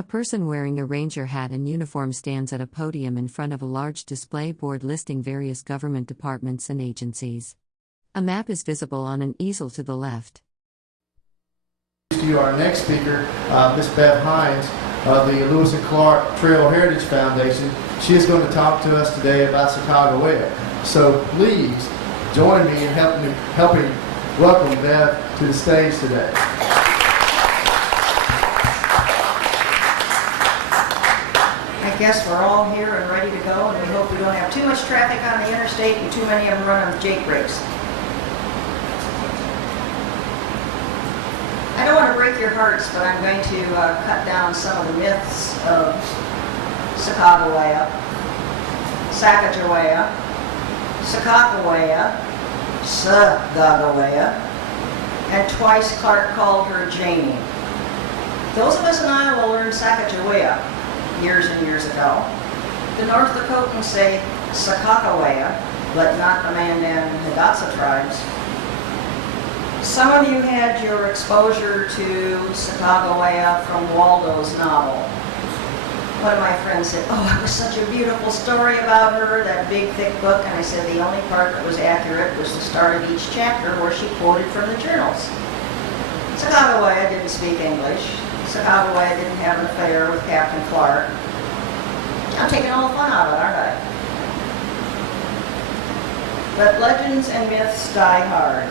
A person wearing a ranger hat and uniform stands at a podium in front of a large display board listing various government departments and agencies. A map is visible on an easel to the left. Our next speaker, Miss Bev Hines of the Lewis Clark Trail Heritage Foundation. She is going to talk to us today about Sacagawea. So please join me in helping welcome Bev to the stage today. I guess we're all here and ready to go, and we hope we don't have too much traffic on the interstate and too many of them run on Jake brakes. I don't want to break your hearts, but I'm going to cut down some of the myths of Sacagawea, Sacagawea, and twice Clark called her Janie. Those of us in Iowa learned Sacagawea years and years ago. The North Dakotans say Sacagawea, but not the Mandan and Hidatsa tribes. Some of you had your exposure to Sacagawea from Waldo's novel. One of my friends said, "Oh, it was such a beautiful story about her, that big thick book," and I said the only part that was accurate was the start of each chapter where she quoted from the journals. Sacagawea didn't speak English. Sacagawea didn't have an affair with Captain Clark. I'm taking all the fun out of it, aren't I? But legends and myths die hard.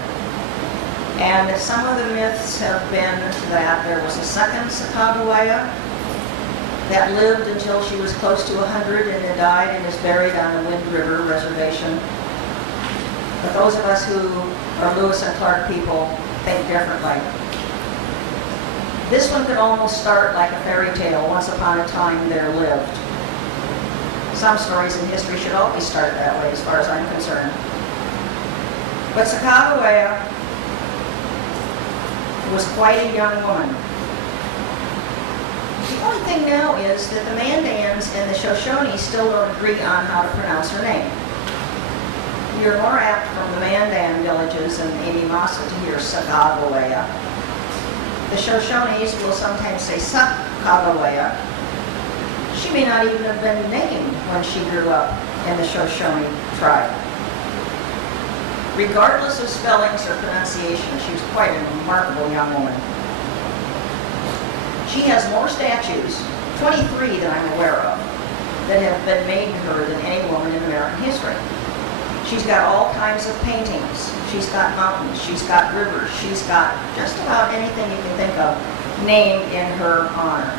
And some of the myths have been that there was a second Sacagawea that lived until she was close to 100 and then died and is buried on the Wind River Reservation. But those of us who are Lewis and Clark people think differently. This one could almost start like a fairy tale. Once upon a time there lived. Some stories in history should always start that way as far as I'm concerned. But Sacagawea was quite a young woman. The only thing now is that the Mandans and the Shoshone still don't agree on how to pronounce her name. You're more apt from the Mandan villages and Amimasa to hear Sacagawea. The Shoshones will sometimes say Sacagawea. She may not even have been named when she grew up in the Shoshone tribe. Regardless of spellings or pronunciation, she was quite a remarkable young woman. She has more statues, 23 that I'm aware of, that have been made to her than any woman in American history. She's got all kinds of paintings. She's got mountains. She's got rivers. She's got just about anything you can think of named in her honor.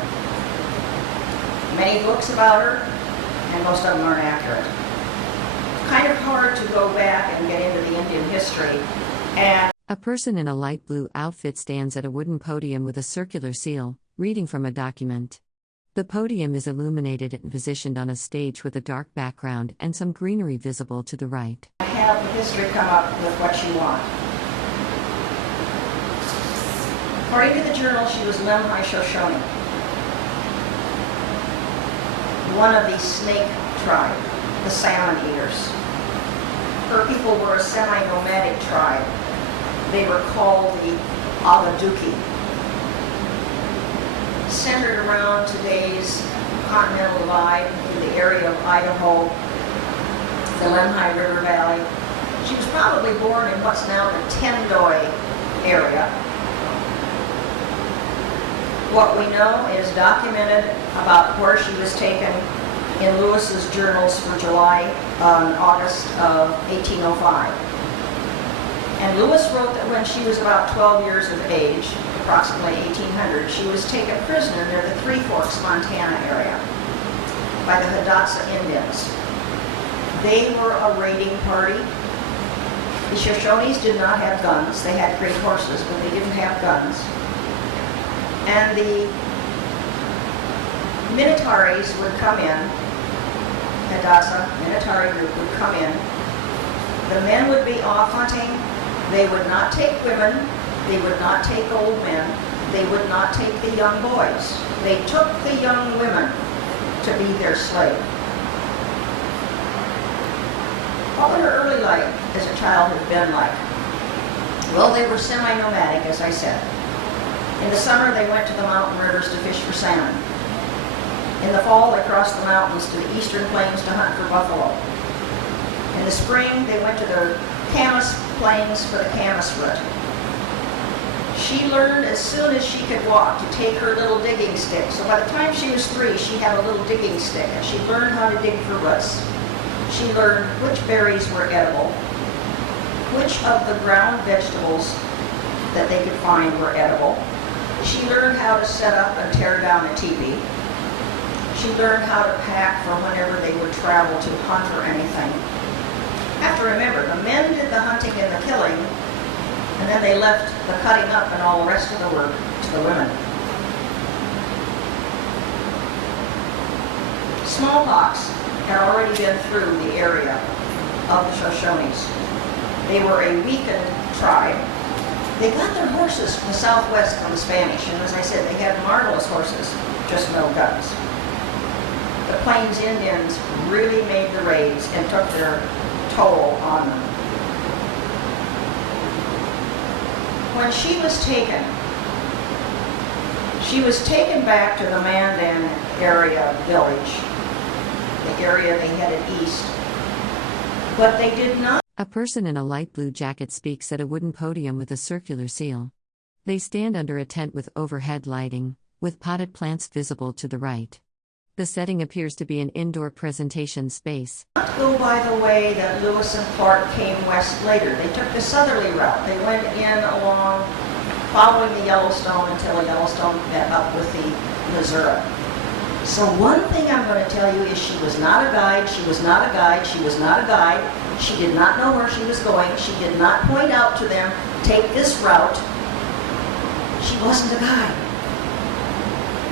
Many books about her, and most of them aren't accurate. Kind of hard to go back and get into the Indian history. And a person in a light blue outfit stands at a wooden podium with a circular seal, reading from a document. The podium is illuminated and positioned on a stage with a dark background and some greenery visible to the right. Have the history come up with what you want. According to the journal, she was Lemhi Shoshone, one of the snake tribe, the salmon eaters. Her people were a semi-nomadic tribe. They were called the Agaduki. Centered around today's Continental Divide in the area of Idaho, the Lemhi River Valley. She was probably born in what's now the Tendoi area. What we know is documented about where she was taken in Lewis's journals for July and August of 1805. And Lewis wrote that when she was about 12 years of age, approximately 1800, she was taken prisoner near the Three Forks, Montana area by the Hidatsa Indians. They were a raiding party. The Shoshones did not have guns. They had great horses, but they didn't have guns. And the Minataris would come in. Hidatsa Minatari group would come in. The men would be off hunting. They would not take women. They would not take old men. They would not take the young boys. They took the young women to be their slave. What would her early life as a child have been like? Well, they were semi-nomadic, as I said. In the summer, they went to the mountain rivers to fish for salmon. In the fall, they crossed the mountains to the eastern plains to hunt for buffalo. In the spring, they went to the Camas Plains for the Camas root. She learned as soon as she could walk to take her little digging stick. So by the time she was 3, she had a little digging stick, and she learned how to dig for roots. She learned which berries were edible, which of the ground vegetables that they could find were edible. She learned how to set up and tear down a teepee. She learned how to pack for whenever they would travel to hunt or anything. You have to remember, the men did the hunting and the killing, and then they left the cutting up and all the rest of the work to the women. Smallpox had already been through the area of the Shoshones. They were a weakened tribe. They got their horses from the southwest from the Spanish, and as I said, they had marvelous horses, just no guns. The Plains Indians really made the raids and took their toll on them. When she was taken back to the Mandan area village, the area they headed east, but they did not. A person in a light blue jacket speaks at a wooden podium with a circular seal. They stand under a tent with overhead lighting, with potted plants visible to the right. The setting appears to be an indoor presentation space. Not go by the way that Lewis and Clark came west later. They took the southerly route. They went in along, following the Yellowstone until the Yellowstone met up with the Missouri. So one thing I'm going to tell you is she was not a guide, she was not a guide, she was not a guide. She did not know where she was going. She did not point out to them, take this route. She wasn't a guide.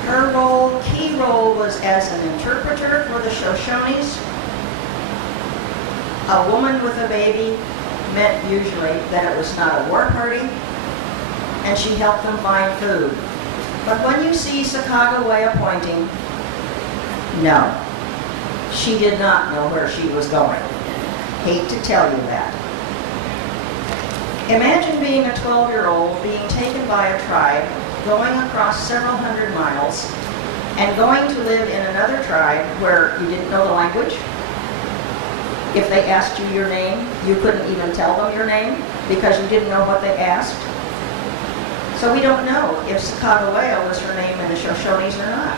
Her role, key role, was as an interpreter for the Shoshones. A woman with a baby meant usually that it was not a war party, and she helped them find food. But when you see Sacagawea pointing, no, she did not know where she was going. Hate to tell you that. Imagine being a 12-year-old being taken by a tribe, going across several hundred miles, and going to live in another tribe where you didn't know the language. If they asked you your name, you couldn't even tell them your name because you didn't know what they asked. So we don't know if Sacagawea was her name in the Shoshones or not.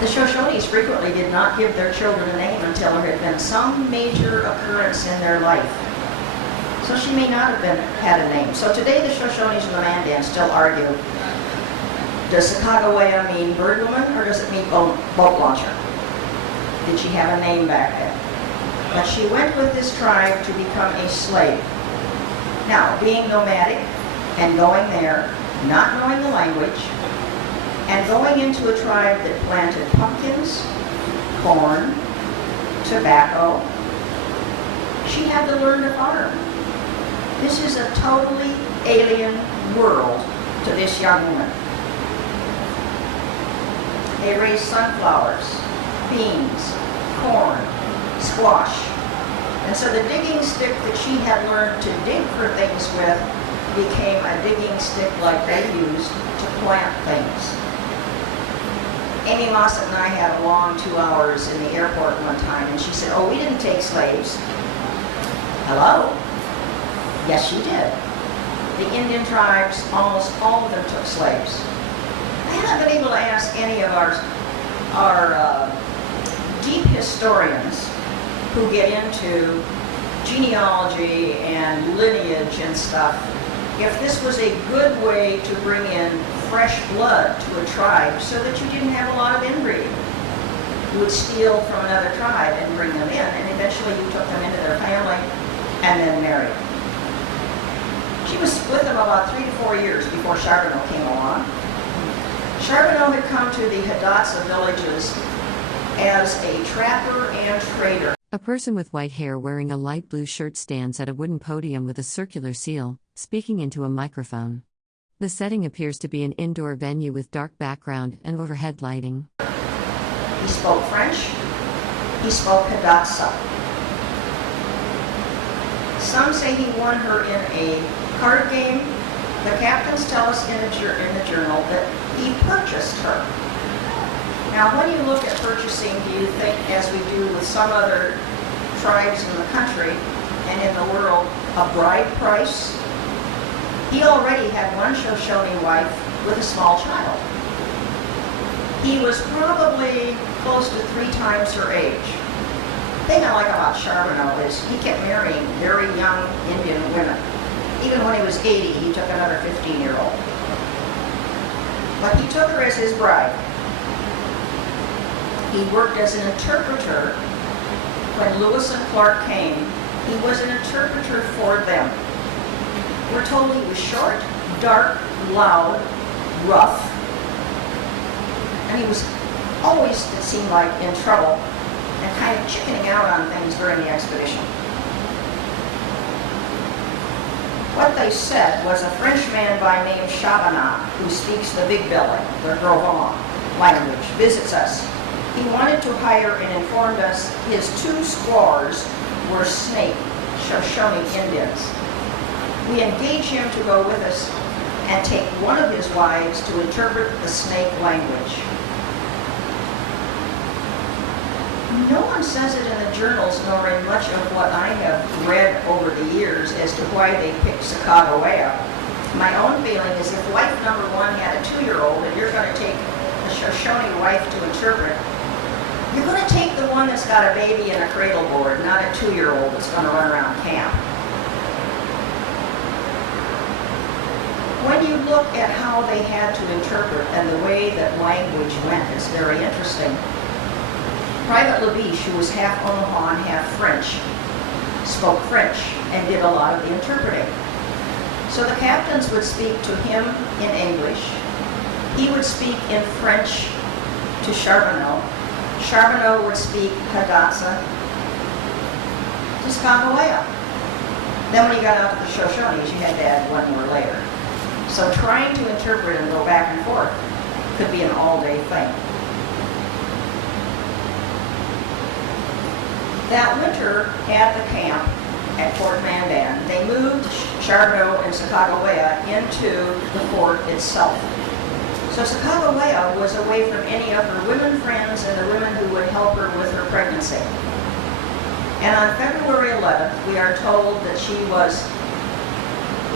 The Shoshones frequently did not give their children a name until there had been some major occurrence in their life. So she may not have had a name. So today the Shoshones and the Mandan still argue, does Sacagawea mean bird woman or does it mean boat launcher? Did she have a name back then? But she went with this tribe to become a slave. Now, being nomadic and going there, not knowing the language, and going into a tribe that planted pumpkins, corn, tobacco, she had to learn to farm. This is a totally alien world to this young woman. They raised sunflowers, beans, corn, squash. And so the digging stick that she had learned to dig for things with became a digging stick like they used to plant things. Amy Mossett and I had a long 2 hours in the airport one time, and she said, oh, we didn't take slaves. Hello? Yes, you did. The Indian tribes, almost all of them took slaves. I haven't been able to ask any of our deep historians who get into genealogy and lineage and stuff, if this was a good way to bring in fresh blood to a tribe so that you didn't have a lot of inbreeding. You would steal from another tribe and bring them in, and eventually you took them into their family and then married. She was with them about 3 to 4 years before Charbonneau came along. Charbonneau had come to the Hidatsa villages as a trapper and trader. A person with white hair wearing a light blue shirt stands at a wooden podium with a circular seal, speaking into a microphone. The setting appears to be an indoor venue with dark background and overhead lighting. He spoke French. He spoke Hidatsa. Some say he won her in a card game. The captains tell us in the journal that he purchased her. Now, when you look at purchasing, do you think, as we do with some other tribes in the country and in the world, a bride price? He already had one Shoshone wife with a small child. He was probably close to 3 times her age. The thing I like about Charbonneau is he kept marrying very young Indian women. Even when he was 80, he took another 15-year-old. But he took her as his bride. He worked as an interpreter. When Lewis and Clark came, he was an interpreter for them. We're told he was short, dark, loud, rough, and he was always, it seemed like, in trouble and kind of chickening out on things during the expedition. What they said was a Frenchman by name Chabanat, who speaks the Big Belly, the Grovon language, visits us. He wanted to hire and informed us his 2 squaws were Snake, Shoshone Indians. We engaged him to go with us and take one of his wives to interpret the Snake language. No one says it in the journals nor in much of what I have read over the years as to why they picked Sacagawea. My own feeling is if wife number 1 had a 2-year-old and you're going to take a Shoshone wife to interpret, you're going to take the one that's got a baby in a cradle board, not a 2-year-old that's going to run around camp. When you look at how they had to interpret and the way that language went, it's very interesting. Private Labiche, who was half Omaha and half French, spoke French and did a lot of the interpreting. So the captains would speak to him in English. He would speak in French to Charbonneau. Charbonneau would speak Hidatsa to Sacagawea. Then when you got out to the Shoshones, you had to add one more layer. So trying to interpret and go back and forth could be an all-day thing. That winter at the camp at Fort Mandan, they moved Charbonneau and Sacagawea into the fort itself. So Sacagawea was away from any of her women friends and the women who would help her with her pregnancy. And on February 11th, we are told that she was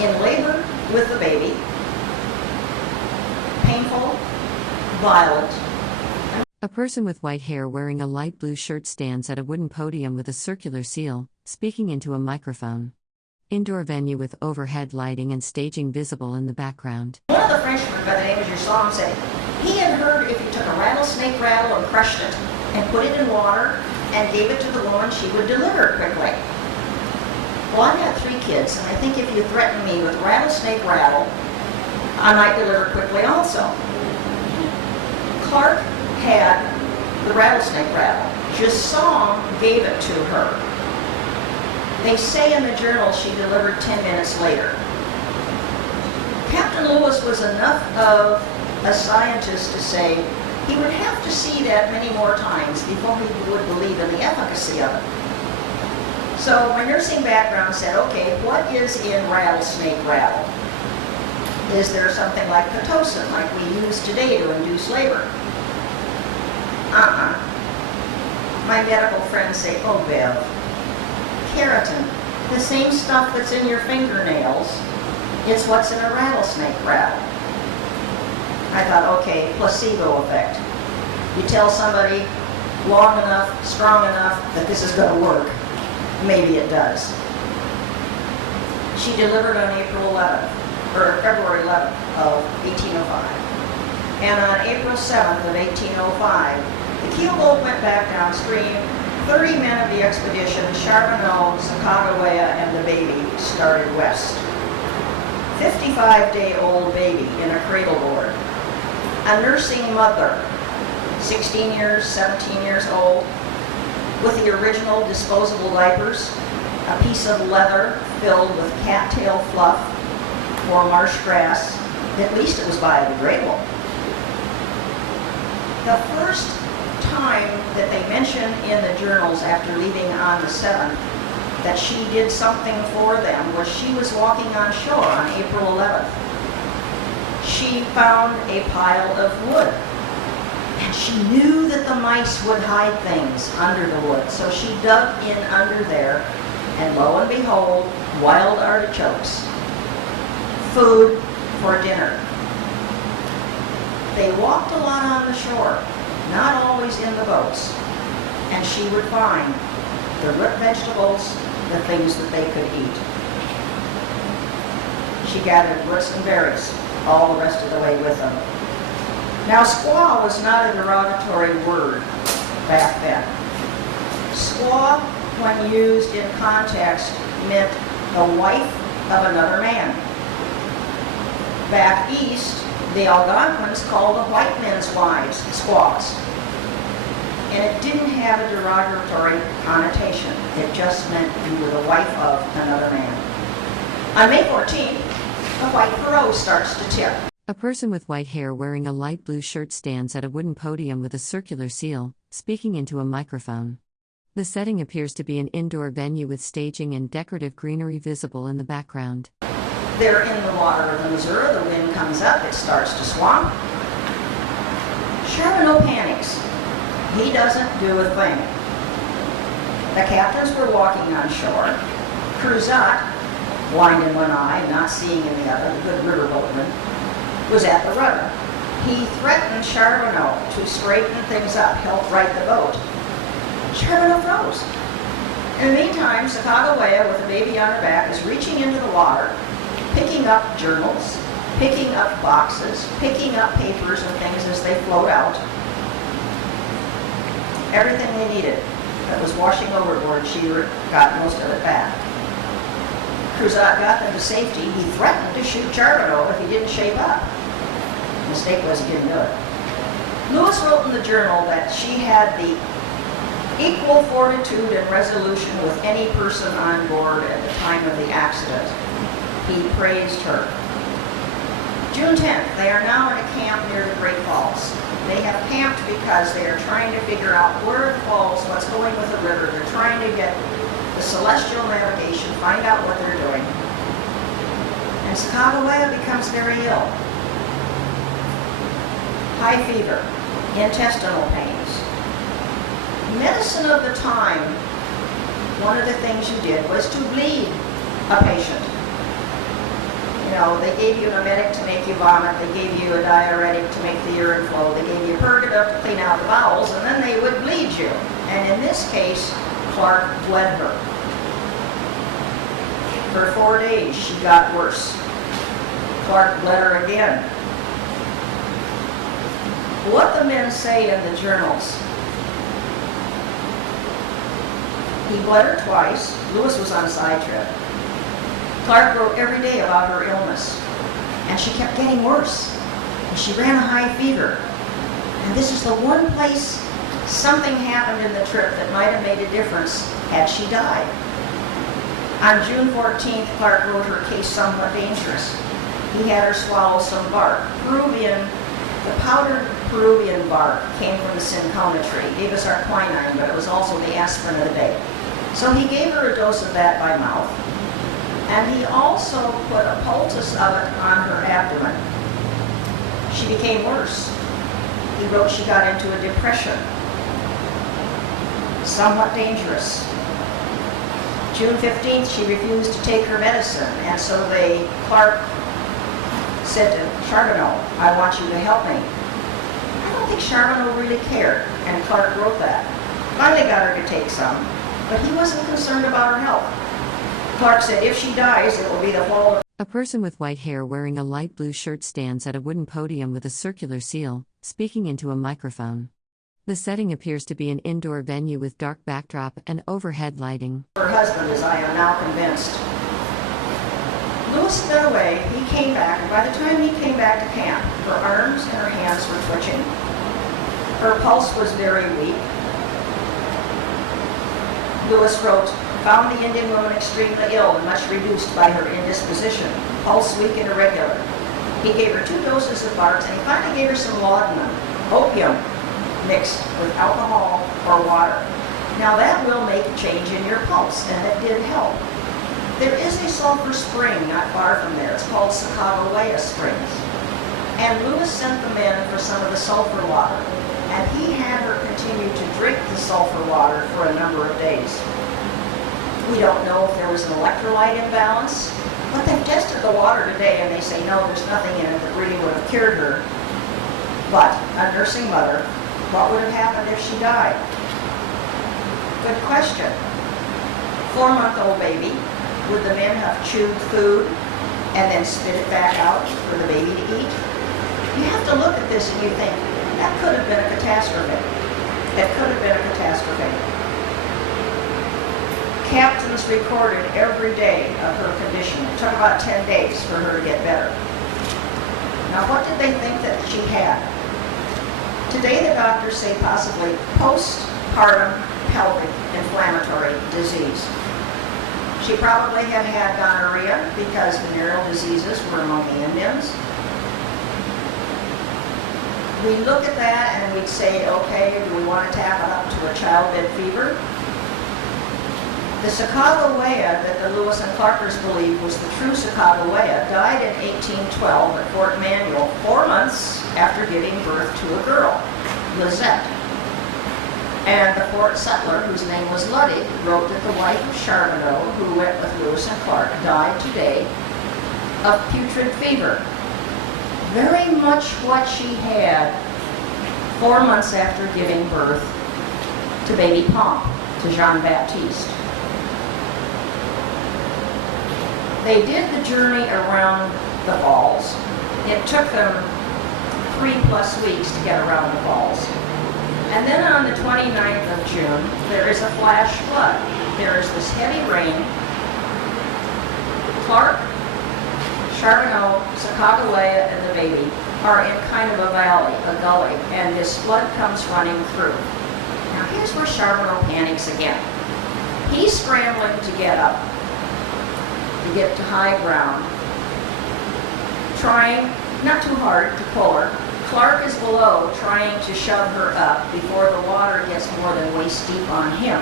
in labor with the baby, painful, violent. A person with white hair wearing a light blue shirt stands at a wooden podium with a circular seal, speaking into a microphone. Indoor venue with overhead lighting and staging visible in the background. One of the Frenchmen by the name of Jusson said he had heard if you took a rattlesnake rattle and crushed it and put it in water and gave it to the woman, she would deliver it quickly. Well, I've got 3 kids, and I think if you threaten me with rattlesnake rattle, I might deliver quickly also. Clark had the rattlesnake rattle. Jusson gave it to her. They say in the journal she delivered 10 minutes later. Captain Lewis was enough of a scientist to say he would have to see that many more times before he would believe in the efficacy of it. So my nursing background said, okay, what is in rattlesnake rattle? Is there something like Pitocin, like we use today to induce labor? My medical friends say, oh, Bev, keratin, the same stuff that's in your fingernails, it's what's in a rattlesnake rattle. I thought, okay, placebo effect. You tell somebody long enough, strong enough that this is going to work. Maybe it does. She delivered on April 11th, or February 11th of 1805. And on April 7th of 1805, the keelboat went back downstream. 30 men of the expedition, Charbonneau, Sacagawea, and the baby, started west. 55-day-old baby in a cradle board. A nursing mother, 16 years, 17 years old, with the original disposable diapers, a piece of leather filled with cattail fluff or marsh grass. At least it was biodegradable. The first time that they mention in the journals after leaving on the 7th that she did something for them was she was walking on shore on April 11th. She found a pile of wood, And she knew that the mice would hide things under the wood, so she dug in under there, and lo and behold, wild artichokes. Food for dinner. They walked a lot on the shore, not always in the boats, and she would find the root vegetables, the things that they could eat. She gathered roots and berries all the rest of the way with them. Now, squaw was not a derogatory word back then. Squaw, when used in context, meant the wife of another man. Back east, the Algonquins called the white men's wives squaws. And it didn't have a derogatory connotation. It just meant you were the wife of another man. On May 14th, the white pierrot starts to tip. A person with white hair wearing a light blue shirt stands at a wooden podium with a circular seal, speaking into a microphone. The setting appears to be an indoor venue with staging and decorative greenery visible in the background. They're in the water of the Missouri, the wind comes up, it starts to swamp. Charbonneau panics. He doesn't do a thing. The captains were walking on shore. Cruzat, blind in one eye, not seeing in the other, the good riverboatman, was at the rudder. He threatened Charbonneau to straighten things up, help right the boat. Charbonneau froze. In the meantime, Sacagawea, with a baby on her back, is reaching into the water, picking up journals, picking up boxes, picking up papers and things as they float out. Everything they needed that was washing overboard, she got most of it back. Cruzat got them to safety. He threatened to shoot Charbonneau if he didn't shape up. The mistake was he didn't do it. Lewis wrote in the journal that she had the equal fortitude and resolution with any person on board at the time of the accident. He praised her. June 10th, they are now in a camp near the Great Falls. They have camped because they are trying to figure out where are the falls, what's going with the river. They're trying to get the celestial navigation, find out what they're doing. And Sacagawea becomes very ill. High fever, intestinal pains. Medicine of the time, one of the things you did was to bleed a patient. You know, they gave you an emetic to make you vomit, they gave you a diuretic to make the urine flow, they gave you purgative to clean out the bowels, and then they would bleed you. And in this case, Clark bled her. For 4 days, she got worse. Clark bled her again. What the men say in the journals, he bled her twice. Lewis was on a side trip. Clark wrote every day about her illness, and she kept getting worse, and she ran a high fever. And this is the one place something happened in the trip that might have made a difference had she died. On June 14th, Clark wrote her case somewhat dangerous. He had her swallow some bark. The powdered Peruvian bark came from the cinchona tree. It gave us our quinine, but it was also the aspirin of the day. So he gave her a dose of that by mouth. And he also put a poultice of it on her abdomen. She became worse. He wrote she got into a depression. Somewhat dangerous. June 15th, she refused to take her medicine, and so Clark said to Charbonneau, I want you to help me. I don't think Charbonneau really cared, and Clark wrote that. Finally got her to take some, but he wasn't concerned about her health. Clark said, if she dies, it will be the fault of... A person with white hair wearing a light blue shirt stands at a wooden podium with a circular seal, speaking into a microphone. The setting appears to be an indoor venue with dark backdrop and overhead lighting. Her husband, as I am now convinced. Lewis got away, he came back, and by the time he came back to camp, her arms and her hands were twitching. Her pulse was very weak. Lewis wrote, found the Indian woman extremely ill and much reduced by her indisposition, pulse weak and irregular. He gave her 2 doses of barks, and he finally gave her some laudanum, opium, mixed with alcohol or water. Now that will make a change in your pulse, and it did help. There is a sulfur spring not far from there. It's called Sacagawea Springs. And Lewis sent the men for some of the sulfur water, and he had her continue to drink the sulfur water for a number of days. We don't know if there was an electrolyte imbalance, but they've tested the water today and they say, no, there's nothing in it that really would have cured her. But a nursing mother, what would have happened if she died? Good question. 4-month-old baby, would the men have chewed food and then spit it back out for the baby to eat? You have to look at this and you think, that could have been a catastrophe. That could have been a catastrophe. Captains recorded every day of her condition. It took about 10 days for her to get better. Now, what did they think that she had? Today, the doctors say possibly postpartum pelvic inflammatory disease. She probably had had gonorrhea because venereal diseases were among the Indians. We look at that and we'd say, okay, do we want to tap it up to a childbed fever? The Sacagawea that the Lewis and Clarkers believed was the true Sacagawea died in 1812 at Fort Manuel, 4 months after giving birth to a girl, Lizette. And the fort settler, whose name was Luddy, wrote that the wife of Charbonneau, who went with Lewis and Clark, died today of putrid fever. Very much what she had 4 months after giving birth to baby Pomp, to Jean-Baptiste. They did the journey around the falls. It took them 3+ weeks to get around the falls. And then on the 29th of June, there is a flash flood. There is this heavy rain. Clark, Charbonneau, Sacagawea, and the baby are in kind of a valley, a gully, and this flood comes running through. Now here's where Charbonneau panics again. He's scrambling to get up, to get to high ground, trying, not too hard, to pull her. Clark is below, trying to shove her up before the water gets more than waist deep on him.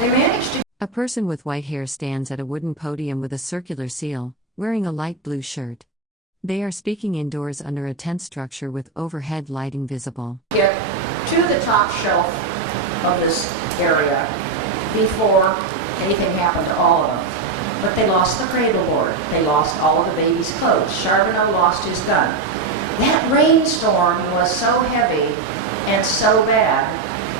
They manage to... A person with white hair stands at a wooden podium with a circular seal, wearing a light blue shirt. They are speaking indoors under a tent structure with overhead lighting visible. Get to the top shelf of this area before anything happened to all of them. But they lost the cradle board. They lost all of the baby's clothes. Charbonneau lost his gun. That rainstorm was so heavy and so bad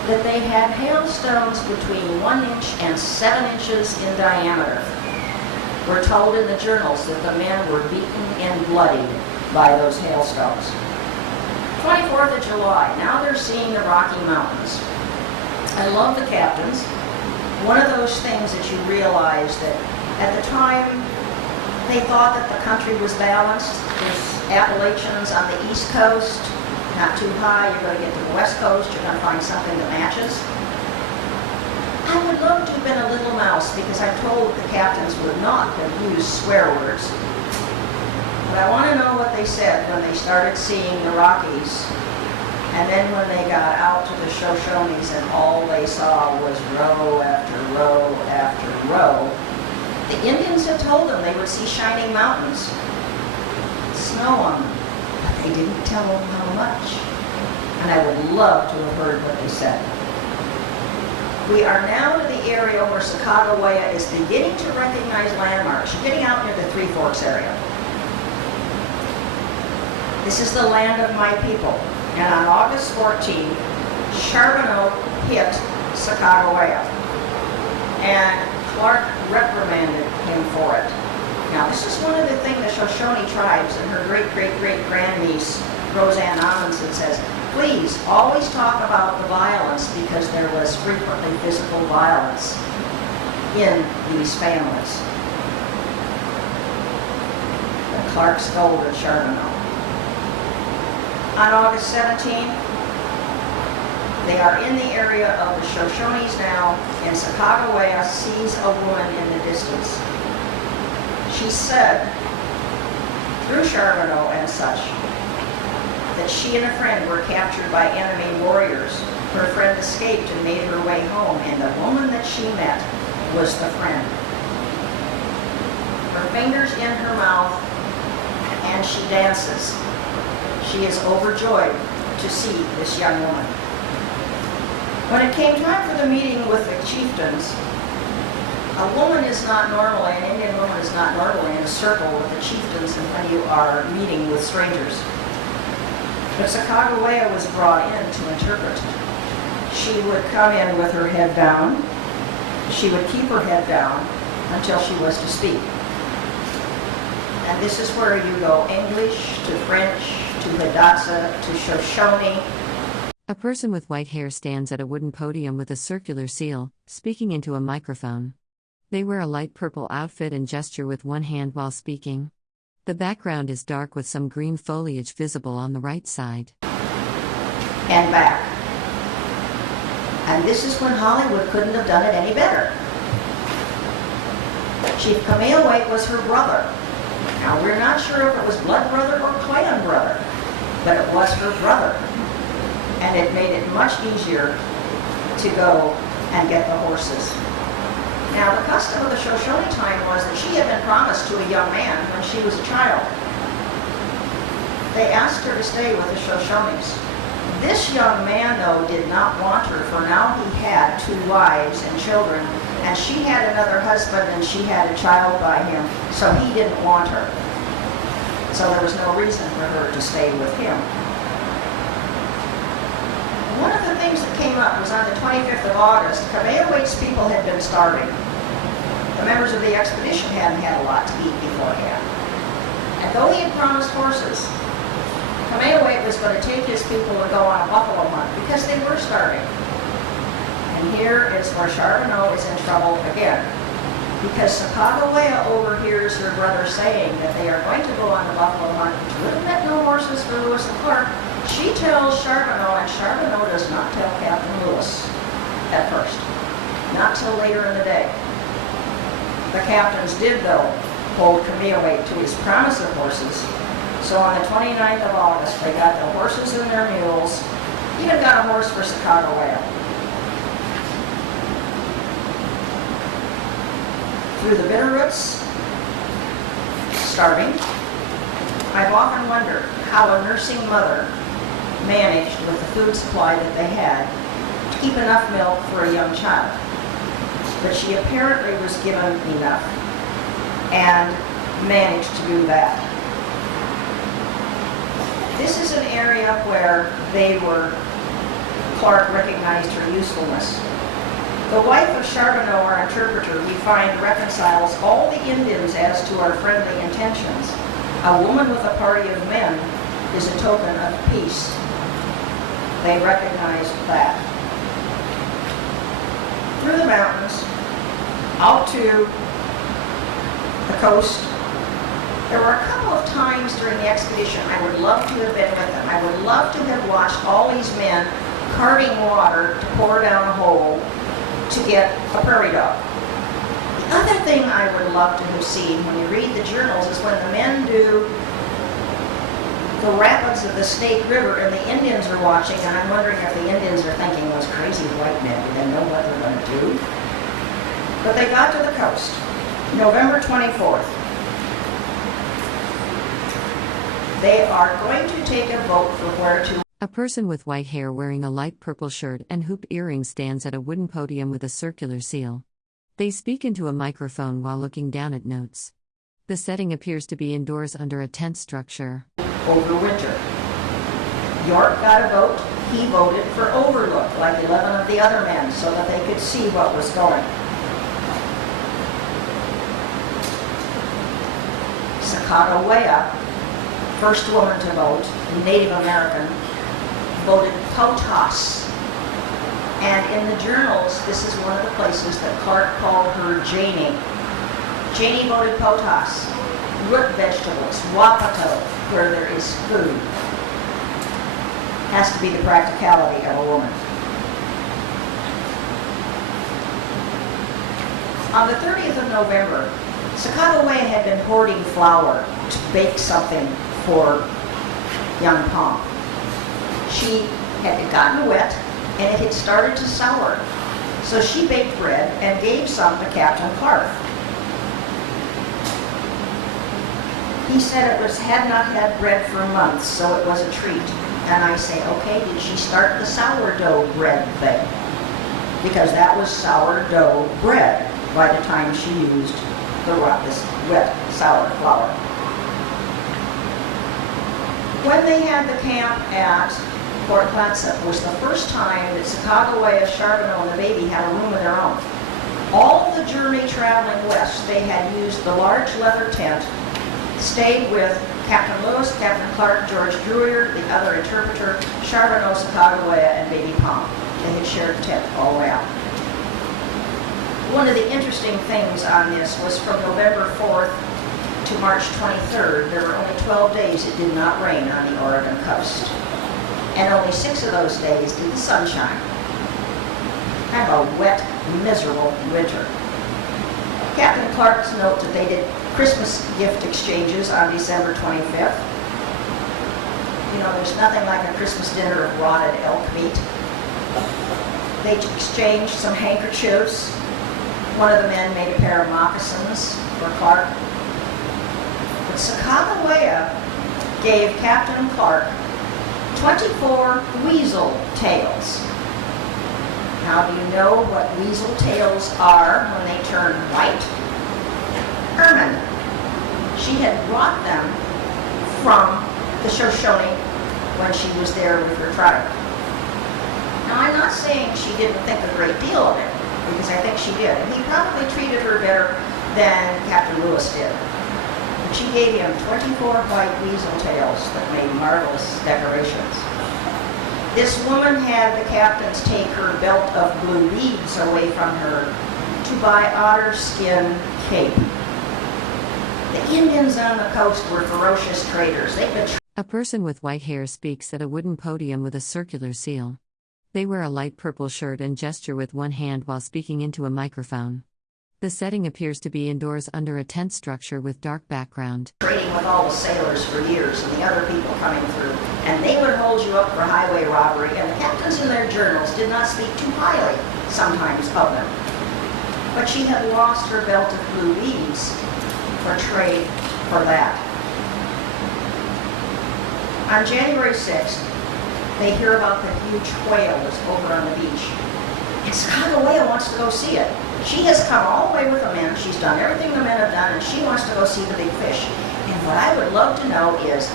that they had hailstones between 1 inch and 7 inches in diameter. We're told in the journals that the men were beaten and bloodied by those hailstones. 24th of July, now they're seeing the Rocky Mountains. I love the captains. One of those things that you realize that at the time they thought that the country was balanced. There's Appalachians on the east coast, not too high. You're going to get to the west coast, you're going to find something that matches. I would love to have been a little mouse because I'm told the captains would not have used swear words. But I want to know what they said when they started seeing the Rockies, and then when they got out to the Shoshones and all they saw was row after row after row. The Indians had told them they would see shining mountains, snow on them, but they didn't tell them how much. And I would love to have heard what they said. We are now to the area where Sacagawea is beginning to recognize landmarks. You're getting out near the Three Forks area. This is the land of my people. And on August 14th, Charbonneau hit Sacagawea. And Clark reprimanded him for it. Now, this is one of the things the Shoshone tribes and her great-great-great-grandniece, Roseanne Amundsen, says, please always talk about the violence because there was frequently physical violence in these families. And Clark scolded Charbonneau. On August 17th, they are in the area of the Shoshones now, and Sacagawea sees a woman in the distance. She said, through Charbonneau and such, that she and a friend were captured by enemy warriors. Her friend escaped and made her way home, and the woman that she met was the friend. Her fingers in her mouth, and she dances. She is overjoyed to see this young woman. When it came time for the meeting with the chieftains, an Indian woman is not normally in a circle with the chieftains and when you are meeting with strangers. But Sacagawea was brought in to interpret. She would come in with her head down. She would keep her head down until she was to speak. And this is where you go English to French to Hidatsa to Shoshone. A person with white hair stands at a wooden podium with a circular seal, speaking into a microphone. They wear a light purple outfit and gesture with one hand while speaking. The background is dark with some green foliage visible on the right side. And back. And this is when Hollywood couldn't have done it any better. Chief Kamehameha was her brother. Now we're not sure if it was blood brother or clan brother, but it was her brother. And it made it much easier to go and get the horses. Now, the custom of the Shoshone time was that she had been promised to a young man when she was a child. They asked her to stay with the Shoshones. This young man, though, did not want her, for now he had 2 wives and children, and she had another husband and she had a child by him, so he didn't want her. So there was no reason for her to stay with him. One of the things that came up was on the 25th of August, Kamehameha's people had been starving. The members of the expedition hadn't had a lot to eat beforehand. And though he had promised horses, Kamehameha was going to take his people and go on a buffalo hunt because they were starving. And here is where Charbonneau is in trouble again. Because Sacagawea overhears her brother saying that they are going to go on the buffalo hunt. Would have met no horses for Lewis and Clark. She tells Charbonneau, and Charbonneau does not tell Captain Lewis at first. Not till later in the day. The captains did, though, hold Kamehameha to his promise of horses. So on the 29th of August, they got the horses and their mules, even got a horse for Sacagawea. Through the Bitterroots, starving, I've often wondered how a nursing mother managed with the food supply that they had to keep enough milk for a young child. But she apparently was given enough and managed to do that. This is an area where Clark recognized her usefulness. The wife of Charbonneau, our interpreter, we find reconciles all the Indians as to our friendly intentions. A woman with a party of men is a token of peace. They recognized that. Through the mountains, out to the coast, there were a couple of times during the expedition I would love to have been with them. I would love to have watched all these men carting water to pour down a hole to get a prairie dog. The other thing I would love to have seen when you read the journals is when the men do the rapids of the Snake River and the Indians are watching, and I'm wondering if the Indians are thinking, those crazy white men, do they know what they're going to do? But they got to the coast, November 24th. They are going to take a vote for where to. A person with white hair wearing a light purple shirt and hoop earrings stands at a wooden podium with a circular seal. They speak into a microphone while looking down at notes. The setting appears to be indoors under a tent structure. Over winter. York got a vote. He voted for Overlook, like 11 of the other men, so that they could see what was going. Sacagawea, first woman to vote, Native American, voted Potas. And in the journals, this is one of the places that Clark called her Janie. Janie voted Potas. Root vegetables, wapato, where there is food. Has to be the practicality of a woman. On the 30th of November, Sacagawea had been hoarding flour to bake something for young Pom. She had gotten wet and it had started to sour. So she baked bread and gave some to Captain Clark. He said it had not had bread for months, so it was a treat. And I say, okay, did she start the sourdough bread thing? Because that was sourdough bread by the time she used this wet sour flour. When they had the camp at Fort Hidatsa, was the first time that Sacagawea, Charbonneau, and the baby had a room of their own. All the journey traveling west, they had used the large leather tent, stayed with Captain Lewis, Captain Clark, George Drewer, the other interpreter, Charbonneau, Sacagawea, and baby Pom. They had shared the tent all the way out. One of the interesting things on this was from November 4th to March 23rd, there were only 12 days it did not rain on the Oregon coast. And only 6 of those days did the sun shine. Kind of a wet, miserable winter. Captain Clark's note that they did Christmas gift exchanges on December 25th. You know, there's nothing like a Christmas dinner of rotted elk meat. They exchanged some handkerchiefs. One of the men made a pair of moccasins for Clark. But Sacagawea gave Captain Clark 24 weasel tails. Now, do you know what weasel tails are when they turn white? Ermine. She had brought them from the Shoshone when she was there with her tribe. Now, I'm not saying she didn't think a great deal of it, because I think she did. And he probably treated her better than Captain Lewis did. But she gave him 24 white weasel tails that made marvelous decorations. This woman had the captains take her belt of blue beads away from her to buy otter skin cape. The Indians on the coast were ferocious traders. They betrayed. A person with white hair speaks at a wooden podium with a circular seal. They wear a light purple shirt and gesture with one hand while speaking into a microphone. The setting appears to be indoors under a tent structure with dark background. Trading with all the sailors for years and the other people coming through, and they would hold you up for highway robbery, and the captains in their journals did not speak too highly, sometimes, of them. But she had lost her belt of blue beads for trade for that. On January 6th, they hear about the huge whale that's over on the beach. And Sacagawea wants to go see it. She has come all the way with the men. She's done everything the men have done, and she wants to go see the big fish. And what I would love to know is,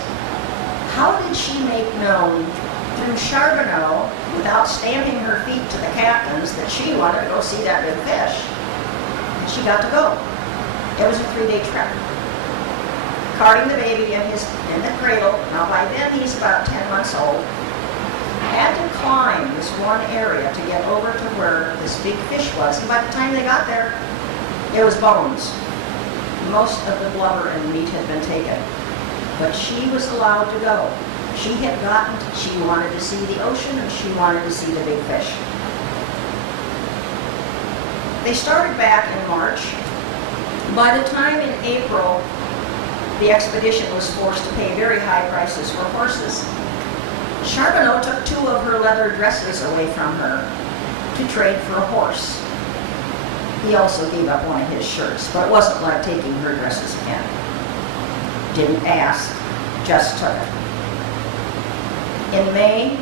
how did she make known through Charbonneau, without stamping her feet to the captains, that she wanted to go see that big fish? And she got to go. It was a 3-day trip. Carting the baby in the cradle. Now by then he's about 10 months old. Had to climb this one area to get over to where this big fish was. And by the time they got there, it was bones. Most of the blubber and meat had been taken. But she was allowed to go. She wanted to see the ocean, and she wanted to see the big fish. They started back in March. By the time in April, the expedition was forced to pay very high prices for horses. Charbonneau took 2 of her leather dresses away from her to trade for a horse. He also gave up one of his shirts, but it wasn't like taking her dresses again. Didn't ask, just took it. In May,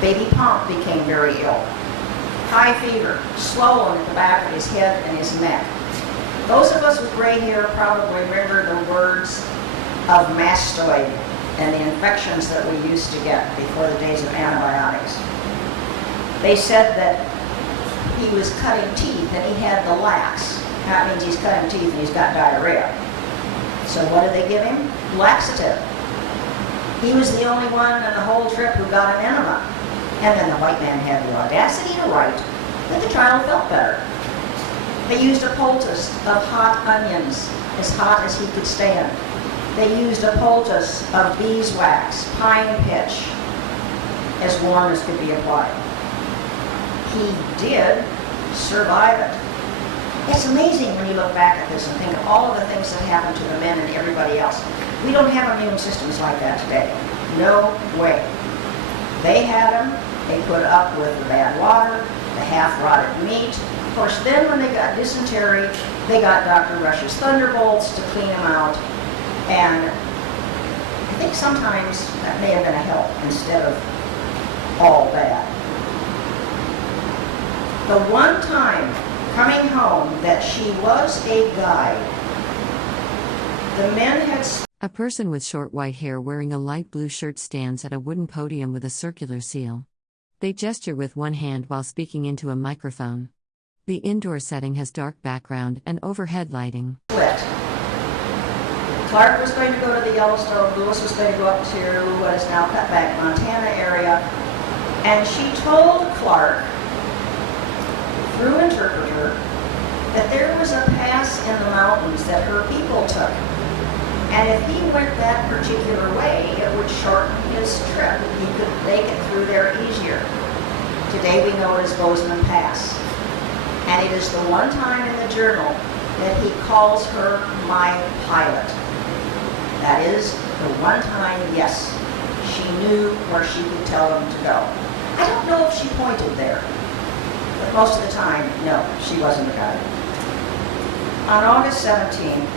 baby Pomp became very ill. High fever, swollen at the back of his head and his neck. Those of us with gray hair probably remember the words of mastoid and the infections that we used to get before the days of antibiotics. They said that he was cutting teeth and he had the lax. That means he's cutting teeth and he's got diarrhea. So what did they give him? Laxative. He was the only one on the whole trip who got an enema. And then the white man had the audacity to write that the child felt better. They used a poultice of hot onions, as hot as he could stand. They used a poultice of beeswax, pine pitch, as warm as could be applied. He did survive it. It's amazing when you look back at this and think of all of the things that happened to the men and everybody else. We don't have immune systems like that today. No way. They had them. They put up with the bad water, the half-rotted meat. Of course, then when they got dysentery, they got Dr. Rush's Thunderbolts to clean them out. And I think sometimes that may have been a help instead of all bad. The one time coming home that she was a guide, the men had... A person with short white hair wearing a light blue shirt stands at a wooden podium with a circular seal. They gesture with one hand while speaking into a microphone. The indoor setting has dark background and overhead lighting. Split. Clark was going to go to the Yellowstone, Lewis was going to go up to what is now Cutback, Montana area, and she told Clark, through interpreter, that there was a pass in the mountains that her people took. And if he went that particular way, it would shorten his trip. He could make it through there easier. Today we know it as Bozeman Pass. And it is the one time in the journal that he calls her my pilot. That is the one time, yes, she knew where she could tell them to go. I don't know if she pointed there, but most of the time, no, she wasn't a guide. On August 17,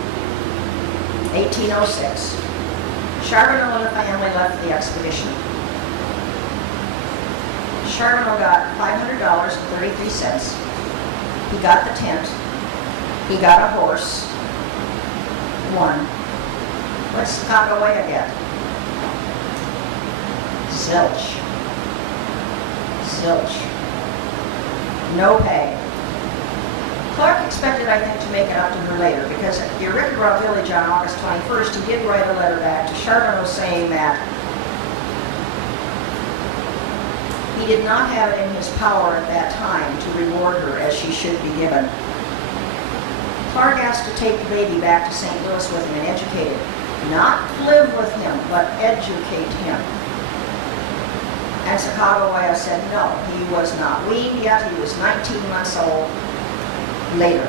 1806, Charbonneau and the family left the expedition. Charbonneau got $500.33. He got the tent. He got a horse. One. What's Sacagawea get? Zilch. Zilch. No pay. Clark expected, I think, to make it out to her later, because at the Irregular Village on August 21st, he did write a letter back to Charbonneau saying that he did not have it in his power at that time to reward her as she should be given. Clark asked to take the baby back to St. Louis with him and educate him. Not live with him, but educate him. And Sacagawea said no, he was not weaned yet, he was 19 months old. Later.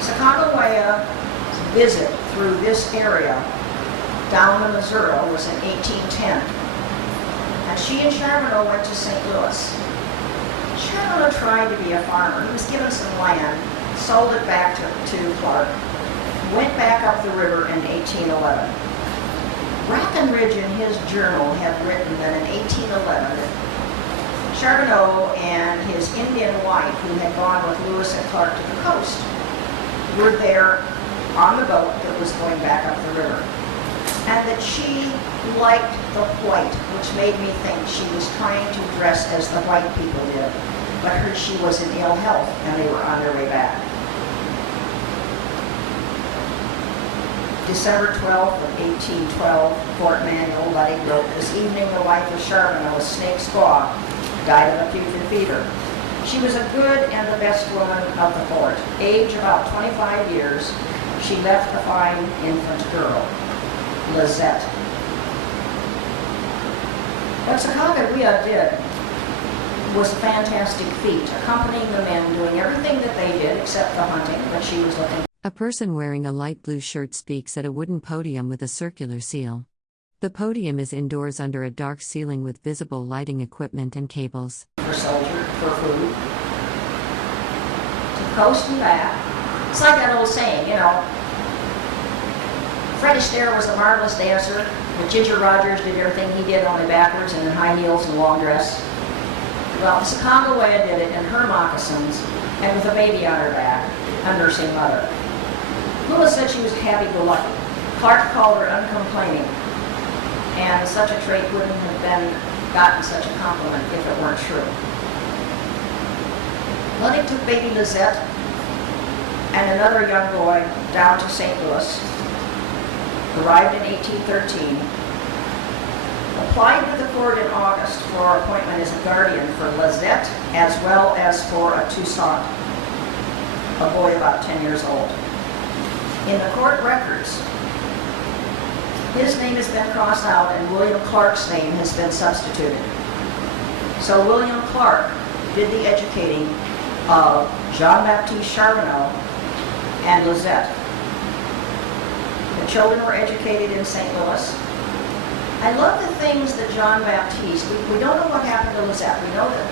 Sacagawea's visit through this area down the Missouri was in 1810. And she and Charbonneau went to St. Louis. Charbonneau tried to be a farmer. He was given some land, sold it back to Clark, went back up the river in 1811. Brackenridge in his journal had written that in 1811, Charbonneau and his Indian wife, who had gone with Lewis and Clark to the coast, were there on the boat that was going back up the river. And that she liked the white, which made me think she was trying to dress as the white people did. But she was in ill health, and they were on their way back. December 12th of 1812, Fort Manuel, Luddy wrote, "This evening the wife of Charbonneau, a snake squaw, died of acute fever. She was a good and the best woman of the fort. Age about 25 years. She left a fine infant girl, Lizette." What Sacagawea did was a fantastic feat, accompanying the men, doing everything that they did except the hunting, but she was looking. A person wearing a light blue shirt speaks at a wooden podium with a circular seal. The podium is indoors under a dark ceiling with visible lighting equipment and cables. For soldier, for food, to coast and back. It's like that old saying, you know, Fred Astaire was a marvelous dancer, but Ginger Rogers did everything he did only backwards and in high heels and long dress. Well, Sacagawea did it in her moccasins and with a baby on her back, a nursing mother. Lewis said she was happy-go-lucky. Clark called her uncomplaining. And such a trait wouldn't have gotten such a compliment if it weren't true. Luddy took baby Lizette and another young boy down to St. Louis, arrived in 1813, applied with the court in August for appointment as a guardian for Lizette as well as for a Toussaint, a boy about 10 years old. In the court records, his name has been crossed out and William Clark's name has been substituted. So William Clark did the educating of Jean-Baptiste Charbonneau and Lizette. The children were educated in St. Louis. I love the things that Jean-Baptiste, we don't know what happened to Lizette. We know that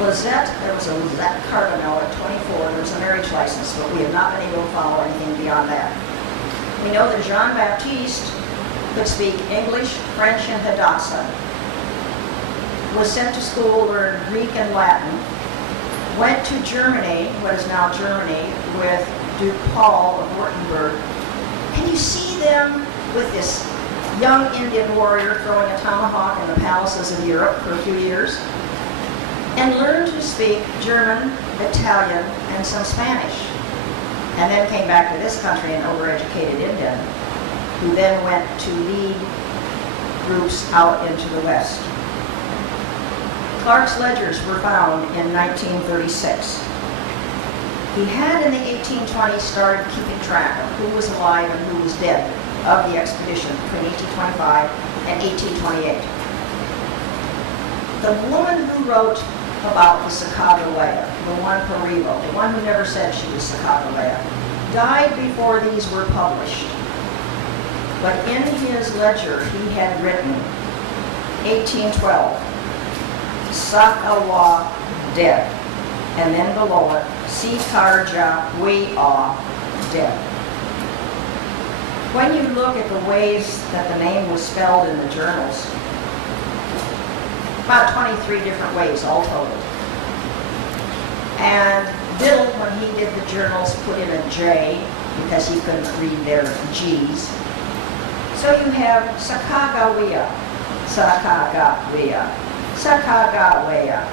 Lizette, there was a Lizette Carbonneau at 24, there was a marriage license, but we have not been able to follow anything beyond that. We know that Jean-Baptiste could speak English, French, and Hidatsa. was sent to school, learned Greek and Latin, went to Germany, what is now Germany, with Duke Paul of Württemberg. And you see them with this young Indian warrior throwing a tomahawk in the palaces of Europe for a few years, and learned to speak German, Italian, and some Spanish. And then came back to this country, an overeducated Indian, who then went to lead groups out into the West. Clark's ledgers were found in 1936. He had in the 1820s started keeping track of who was alive and who was dead of the expedition between 1825 and 1828. The woman who wrote about the Sacagawea, the one Parivo, the one who never said she was Sacagawea, died before these were published. But in his ledger, he had written 1812, Sacagawea dead, and then below it, Sacagawea dead. When you look at the ways that the name was spelled in the journals, about 23 different ways all told. And Biddle, when he did the journals, put in a J because he couldn't read their G's. So you have Sacagawea, Sacagawea, Sacagawea.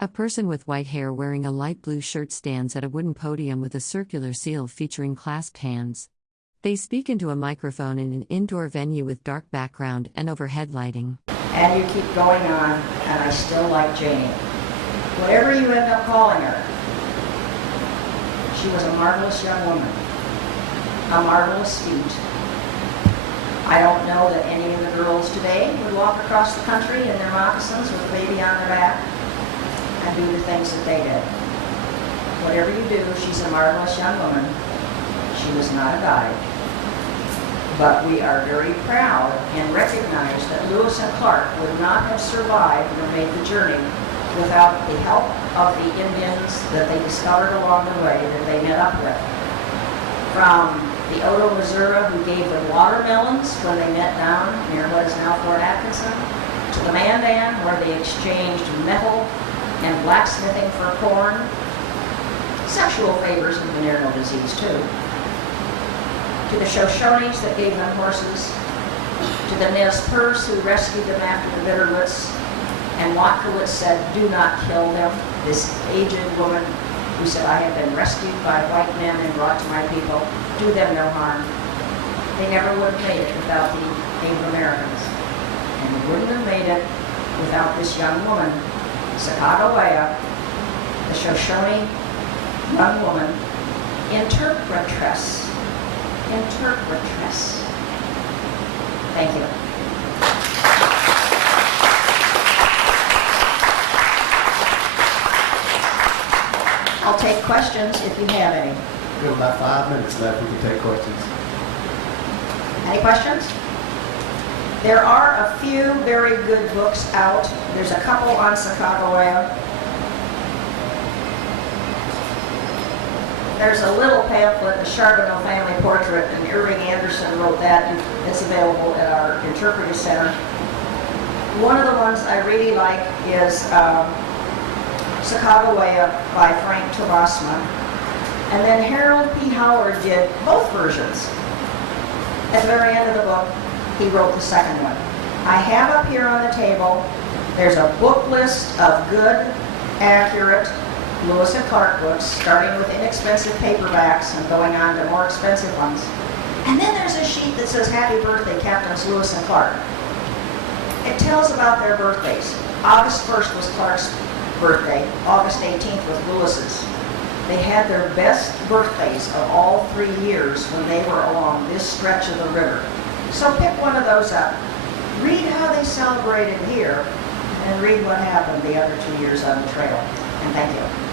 A person with white hair wearing a light blue shirt stands at a wooden podium with a circular seal featuring clasped hands. They speak into a microphone in an indoor venue with dark background and overhead lighting. And you keep going on, and I still like Janie. Whatever you end up calling her, she was a marvelous young woman, a marvelous feat. I don't know that any of the girls today would walk across the country in their moccasins with a baby on their back and do the things that they did. Whatever you do, she's a marvelous young woman. She was not a guide. But we are very proud and recognize that Lewis and Clark would not have survived or made the journey without the help of the Indians that they discovered along the way that they met up with. From the Oto Missouri, who gave them watermelons when they met down near what is now Fort Atkinson, to the Mandan, where they exchanged metal and blacksmithing for corn, sexual favors and venereal disease too. To the Shoshones that gave them horses, to the Nez Perce who rescued them after the Bitterlets, and Watkowitz said, do not kill them. This aged woman who said, I have been rescued by white men and brought to my people, do them no harm. They never would have made it without the Native Americans. And they wouldn't have made it without this young woman, Sacagawea, the Shoshone young woman, interpretress. Interpretress. Thank you. I'll take questions if you have any. We have about 5 minutes left. We can take questions. Any questions? There are a few very good books out. There's a couple on Sacagawea. There's a little pamphlet, the Charbonneau Family Portrait, and Irving Anderson wrote that. It's available at our Interpretive Center. One of the ones I really like is Sacagawea by Frank Tobasma. And then Harold P. Howard did both versions. At the very end of the book, he wrote the second one. I have up here on the table, there's a book list of good, accurate Lewis and Clark books, starting with inexpensive paperbacks and going on to more expensive ones. And then there's a sheet that says, Happy Birthday, Captains Lewis and Clark. It tells about their birthdays. August 1st was Clark's birthday. August 18th was Lewis's. They had their best birthdays of all 3 years when they were along this stretch of the river. So pick one of those up. Read how they celebrated here, and read what happened the other 2 years on the trail. And thank you.